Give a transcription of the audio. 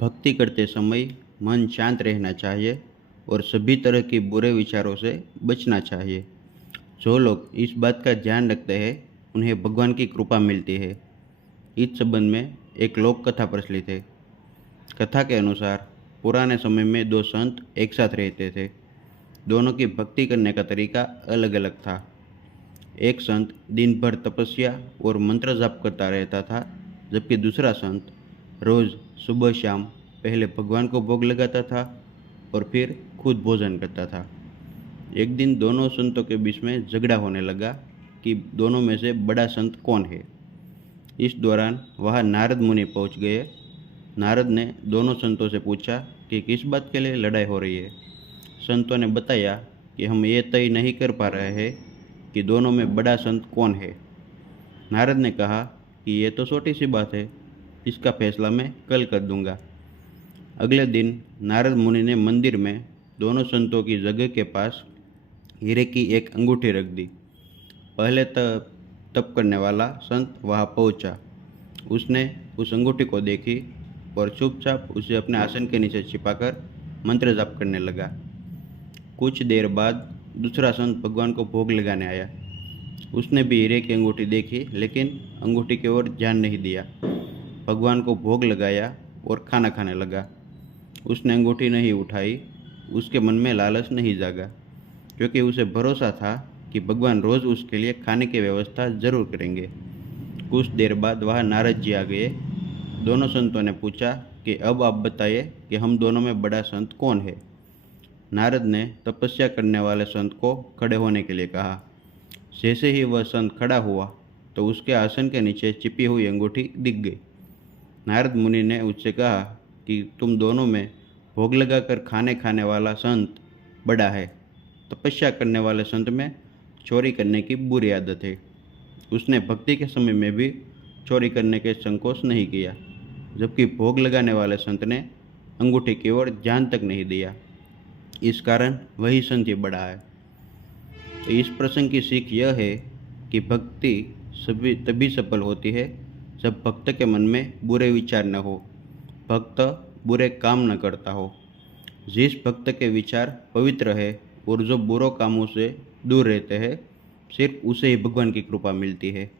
भक्ति करते समय मन शांत रहना चाहिए और सभी तरह के बुरे विचारों से बचना चाहिए। जो लोग इस बात का ध्यान रखते हैं उन्हें भगवान की कृपा मिलती है। इस संबंध में एक लोक कथा प्रचलित है। कथा के अनुसार पुराने समय में दो संत एक साथ रहते थे। दोनों की भक्ति करने का तरीका अलग अलग था। एक संत दिन भर तपस्या और मंत्र जाप करता रहता था, जबकि दूसरा संत रोज सुबह शाम पहले भगवान को भोग लगाता था और फिर खुद भोजन करता था। एक दिन दोनों संतों के बीच में झगड़ा होने लगा कि दोनों में से बड़ा संत कौन है। इस दौरान वहाँ नारद मुनि पहुँच गए। नारद ने दोनों संतों से पूछा कि किस बात के लिए लड़ाई हो रही है। संतों ने बताया कि हम ये तय नहीं कर पा रहे हैं कि दोनों में बड़ा संत कौन है। नारद ने कहा कि ये तो छोटी सी बात है, इसका फैसला मैं कल कर दूंगा। अगले दिन नारद मुनि ने मंदिर में दोनों संतों की जगह के पास हीरे की एक अंगूठी रख दी। पहले तप करने वाला संत वहां पहुंचा। उसने उस अंगूठी को देखी और चुपचाप उसे अपने आसन के नीचे छिपाकर मंत्र जाप करने लगा। कुछ देर बाद दूसरा संत भगवान को भोग लगाने आया। उसने भी हीरे की अंगूठी देखी, लेकिन अंगूठी की ओर ध्यान नहीं दिया। भगवान को भोग लगाया और खाना खाने लगा। उसने अंगूठी नहीं उठाई। उसके मन में लालच नहीं जागा, क्योंकि उसे भरोसा था कि भगवान रोज उसके लिए खाने की व्यवस्था जरूर करेंगे। कुछ देर बाद वहाँ नारद जी आ गए। दोनों संतों ने पूछा कि अब आप बताइए कि हम दोनों में बड़ा संत कौन है। नारद ने तपस्या करने वाले संत को खड़े होने के लिए कहा। जैसे ही वह संत खड़ा हुआ तो उसके आसन के नीचे छिपी हुई अंगूठी दिख गई। नारद मुनि ने उससे कहा कि तुम दोनों में भोग लगाकर खाने वाला संत बड़ा है। तपस्या करने वाले संत में चोरी करने की बुरी आदत है। उसने भक्ति के समय में भी चोरी करने के संकोच नहीं किया, जबकि भोग लगाने वाले संत ने अंगूठी की ओर ध्यान तक नहीं दिया। इस कारण वही संत ही बड़ा है। तो इस प्रसंग की सीख यह है कि भक्ति सभी तभी सफल होती है जब भक्त के मन में बुरे विचार न हो, भक्त बुरे काम न करता हो। जिस भक्त के विचार पवित्र है और जो बुरे कामों से दूर रहते हैं, सिर्फ उसे ही भगवान की कृपा मिलती है।